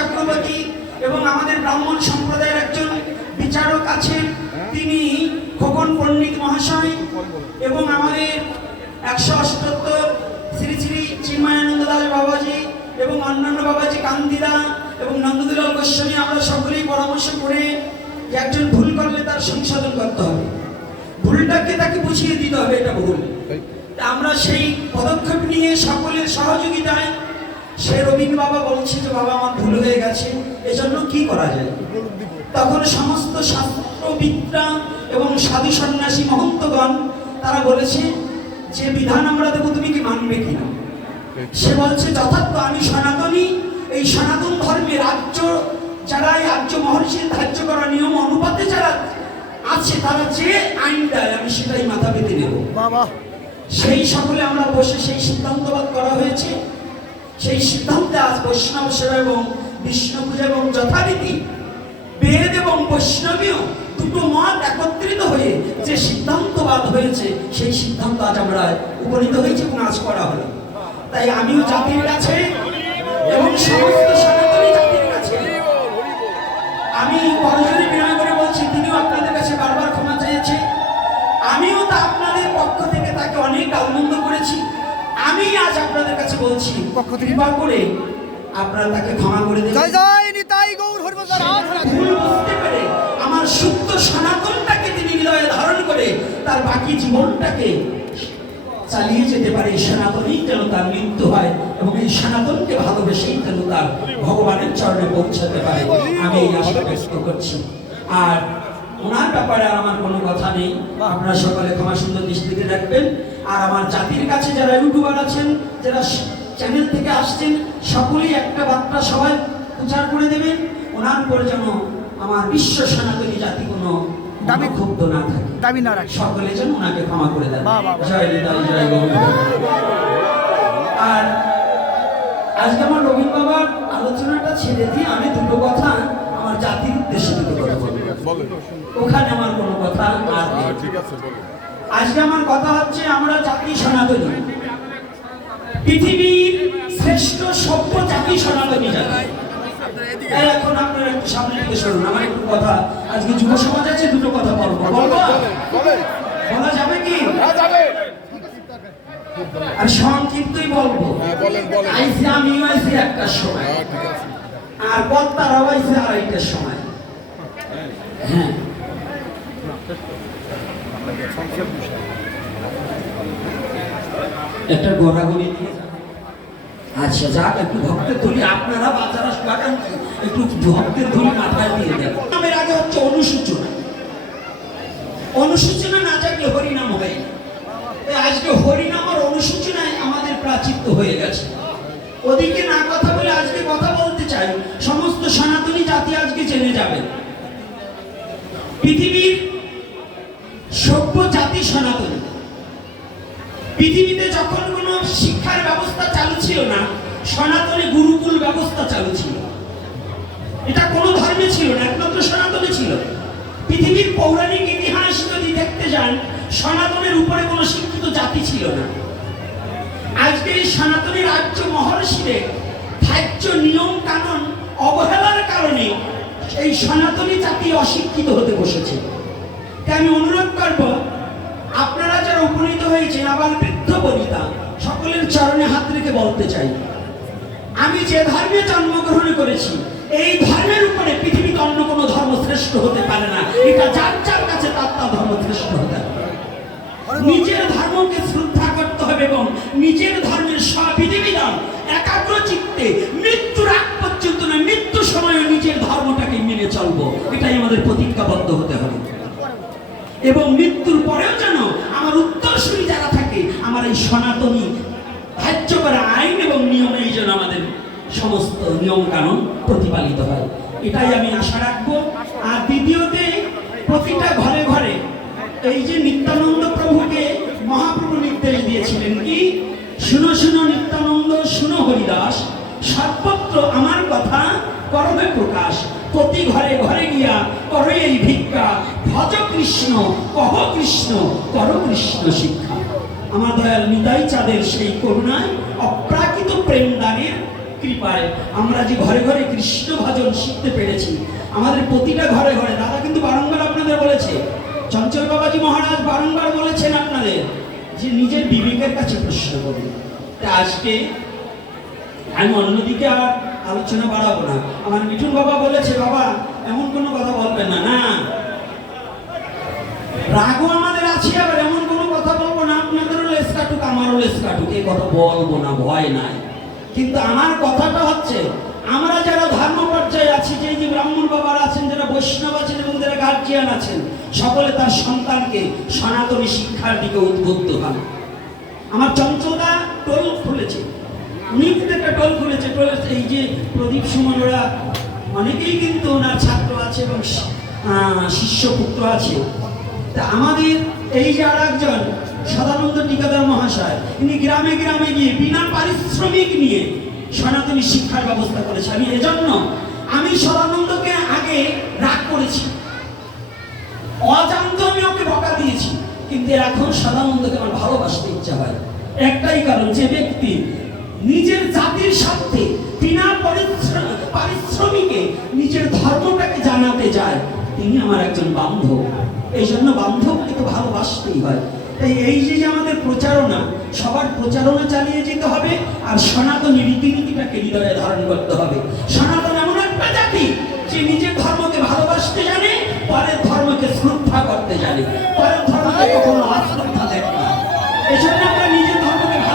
চক্রবর্তী এবং আমাদের ব্রাহ্মণ সম্প্রদায়ের একজন বিচারক আছেন, তিনি খোকন পণ্ডিত মহাশয় এবং আমাদের একশো অষ্টোত্তর শ্রী শ্রী চিন্ময়ানন্দ দাস বাবাজি এবং অন্যান্য বাবাজি কান্দিদা এবং নন্দদুলাল গোস্বামী, আমরা সকলেই পরামর্শ করে যে একজন ভুল করলে তার সংশোধন করতে হবে। ভুলটাকে তাকে বুঝিয়ে দিতে হবে, এটা ভুল আমরা সেই পদক্ষেপ নিয়ে সকলের সহযোগিতায় সে রবীন্দ্র বাবা বলছে যে বাবা আমার ভুল হয়ে গেছে। এজন্য কি করা যায়? তখন সমস্ত শাস্ত্রবিদ্যা এবং সাধু সন্ন্যাসী মহন্তগণ তারা বলেছে যে বিধান আমরা দেবো তুমি কি মানবে কিনা? সে বলছে যথার্থ আমি সনাতনী। এই সনাতন ধর্মে রাজ্য যারা এই রাজ্য মহর্ষির ধার্য করা নিয়ম অনুপাতে যারা আছে তারা যে আইন দেয় আমি সেটাই মাথা পেতে নেব। সেই সকলে আমরা বসে সেই সিদ্ধান্তবাদ করা হয়েছে। সেই সিদ্ধান্তে আজ বৈষ্ণব সেবা এবং বিষ্ণু পূজা এবং যথারীতি বেদ এবং বৈষ্ণবীয় দুটো মত একত্রিত হয়ে যে সিদ্ধান্তবাদ হয়েছে, সেই সিদ্ধান্ত আজ আমরা উপনীত হয়েছে এবং আজ করা হলো। তাই আমিও জাতির কাছে এবং সমস্ত কৃপা করে আপনারা তাকে ক্ষমা করে দেবেন। জয় জয় নিতাই গৌর হরিবদার ভুল বুঝতে পেরে আমার সুপ্ত সনাতনটাকে তিনি হৃদয়ে ধারণ করে তার বাকি জীবনটাকে চালিয়ে যেতে পারে। সনাতনই যেন তার মৃত্যু হয় এবং এই সনাতনকে ভালোবেসেই যেন তার ভগবানের চরণে পৌঁছাতে পারে। আমি এই আশা ব্যক্ত করছি। আর ওনার ব্যাপারে আর আমার কোনো কথা নেই। আপনারা সকলে ক্ষমা সুন্দর দৃষ্টিতে রাখবেন আর আমার জাতির কাছে যারা ইউটিউবার আছেন যারা চ্যানেল থেকে আসছেন সকলেই একটা বার্তা সবাই প্রচার করে দেবেন। ওনার উপরে যেন আমার বিশ্ব সনাতনী জাতি কোনো দাবি- ক্ষুব্ধ না থাকে। দাবি না রাখি। সকলে যেন ওনাকে ক্ষমা করে দেন। জয় জয় আর আজকে আমার রবীন্দ্র বাবার আলোচনাটা ছেড়ে দিয়ে আমি দুটো কথা আমার জাতির উদ্দেশ্যে দুটো কথা ওখানে আমার কোনো কথা আর। হ্যাঁ ঠিক আছে বলেন। আজকে আমার কথা হচ্ছে আমরা জাতি সনাতনী। পৃথিবীর শ্রেষ্ঠ সভ্য জাতি সনাতনী জাতি এখন আপনারা একটু সামনে থেকে সরুন আমার একটু কথা। আজকে যুব সমাজ আছে দুটো কথা বলব। বলব? বলা যাবে কি? হ্যাঁ আর সংক্ষিপ্তই বলব। হ্যাঁ আইসি আমিও আইসি একটার সময়। হ্যাঁ আর বক্তারাও আইসি আড়াইটার সময়। হ্যাঁ। একটা গড়াগড়ি আচ্ছা যাক, একটু ভক্তের ধুলি আপনারা বাচ্চারা লাগান একটু ভক্তের ধুলি মাথায় দিয়ে দেন। নামের আগে হচ্ছে অনুসূচনা। অনুসূচনা না থাকলে হরিনাম হয় না। আজকে হরিনাম আর অনুসূচনায় আমাদের প্রাচিত্য হয়ে গেছে। ওদিকে না কথা বলে আজকে কথা বলতে চাই। সমস্ত সনাতনী জাতি আজকে জেনে যাবে। পৃথিবীর সভ্য জাতি সনাতনী। পৃথিবীতে যখন কোনো শিক্ষার ব্যবস্থা চালু ছিল না, সনাতনী গুরুকুল ব্যবস্থা চালু ছিল। এটা কোনো ধর্মে ছিল না, একমাত্র সনাতনে ছিল। পৃথিবীর পৌরাণিক ইতিহাস যদি দেখতে যান, সনাতনের উপরে কোনো শিক্ষিত জাতি ছিল না। আজকে এই সনাতনী রাজ্য মহর্ষিদের ধার্য নিয়ম কানুন অবহেলার কারণে এই সনাতনী জাতি অশিক্ষিত হতে বসেছে। তাই আমি অনুরোধ করব, আপনারা যারা উপনীত হয়েছেন, আবার বনিতা সকলের চরণে হাত রেখে বলতে চাই। আমি যে ধর্মে জন্মগ্রহণ করেছি, এই ধর্মের উপরে পৃথিবীতে অন্য কোনো ধর্ম শ্রেষ্ঠ হতে পারে না। এটা যার যার কাছে তার তার ধর্ম শ্রেষ্ঠ হতে হবে নিজের ধর্মকে শ্রদ্ধা করতে হবে এবং নিজের ধর্মের সব বিধিবিধান একাগ্র চিত্তে মৃত্যুর আগ পর্যন্ত না মৃত্যু সময়ে নিজের ধর্মটাকে মেনে চলবো। এটাই আমাদের প্রতিজ্ঞাবদ্ধ হতে হবে। এবং মৃত্যুর পরেও যেন আমার সনাতনী ধার্য করা আইন এবং নিয়মেই যেন আমাদের সমস্ত নিয়ম কানুন প্রতিপালিত হয়। এটাই আমি আশা রাখব। আর দ্বিতীয়তে, প্রতিটা ঘরে ঘরে এই যে নিত্যানন্দ প্রভুকে মহাপ্রভু নির্দেশ দিয়েছিলেন কি? শুনো শুনো, নিত্যানন্দ, শুনো হরিদাস, সর্বত্র আমার কথা করবে প্রকাশ। প্রতি ঘরে ঘরে গিয়া করো এই ভিক্ষা। ভজ কৃষ্ণ, কহ কৃষ্ণ, কর কৃষ্ণ শিক্ষা। আমার দয়াল নিতাই চাঁদের সেই করুণায় অপ্রাকৃত প্রেম দানের কৃপায় আমরা যে ঘরে ঘরে কৃষ্ণ ভজন শিখতে পেরেছি, আমাদের প্রতিটা ঘরে ঘরে, দাদা কিন্তু বারংবার আপনাদের বলেছে, চঞ্চল বাবাজি মহারাজ বারংবার বলেছেন আপনাদের যে নিজের বিবেকের কাছে প্রশ্ন করুন। তা আজকে আমি অন্যদিকে আর আলোচনা বাড়াবো না। আমার মিঠুন বাবা বলেছে, বাবা, এমন কোনো কথা বলবেন না। না। রাগও আমাদের আছে, আবার কাটুক আমারও লেস কাটুক, এই কথা বলব না, ভয় নাই। কিন্তু আমার কথাটা হচ্ছে, আমরা যারা ধর্ম পর্যায়ে আছি যে যে ব্রাহ্মণ বাবার আছেন, যারা বৈষ্ণব আছেন এবং যারা গার্জিয়ান আছেন, সকলে তার সন্তানকে সনাতনী শিক্ষার দিকে উদ্বুদ্ধ হন। আমার চঞ্চলদা টোল খুলেছে। কিন্তু একটা টোল খুলেছে, টোল এই যে প্রদীপ সুমন ওরা অনেকেই কিন্তু ওনার ছাত্র আছে এবং শিষ্যপুত্র আছে। তা আমাদের এই যে আর একজন সদানন্দ টিকাদার মহাশয়, ইনি গ্রামে গ্রামে গিয়ে বিনা পারিশ্রমিক নিয়ে সনাতনী শিক্ষার ব্যবস্থা করেছে। আমি এজন্য, আমি সদানন্দকে আগে রাগ করেছি। অজান্ত আমি ওকে বকা দিয়েছি, কিন্তু এখন সাদানন্দকে আমার ভালোবাসতে ইচ্ছা হয়। একটাই কারণ, যে ব্যক্তি নিজের জাতির স্বার্থে বিনা পরিশ্রম, পারিশ্রমিকে নিজের ধর্মটাকে জানাতে যায়, তিনি আমার একজন বান্ধব। এই জন্য বান্ধবকে তো ভালোবাসতেই হয়। তাই এই যে আমাদের প্রচারণা, সবার প্রচারণা চালিয়ে যেতে হবে আর সনাতনী রীতিনীতিটাকে হৃদয়ে ধারণ করতে হবে। সনাতন এমন একটা জাতি যে নিজে